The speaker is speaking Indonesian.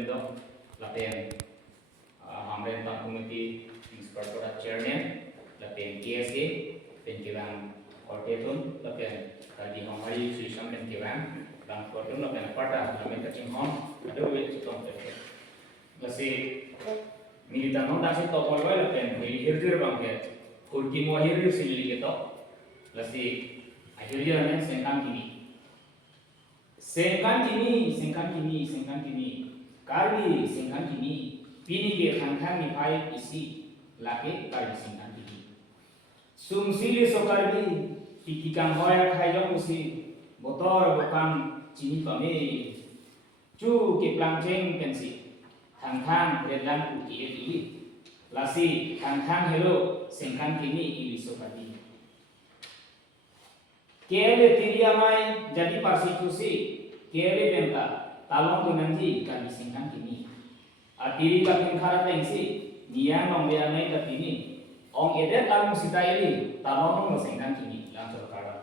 President Lapen Hamren Tam Committee Inspector Chairman Lapen KSA Penkiran Kortetun Lapen Kadi Hamari Swisam Penkiran Dan Kortetun Lapen Pata Lapen Kacing Hom Ada wet Sutong Lapen Lasi Militan non dasi topol wala Lapen Hirjir Bangket Kurki Mo Hirjir Silili Ketok Lasi Akhirnya Lapen Sengkam Kini Sengkan kini, karbi sengkan kini, pini ke khang ni pai isi, lake karbi sengkan kini. Sumsili so karbi, tikikang hoya khayong usi, motor bukan cini pame, cu ke plangceng pensi, khang redan uki ili, lasi khang hello sengkan kini ili so karbi. Kele tiriamai jadi persekusi. Kere benta talong tunanji kan disingkan kini. Atiri kapin kharat tengsi dia nombianai kapini. Ong edet almu sita ini talong disingkan kini langsung kara.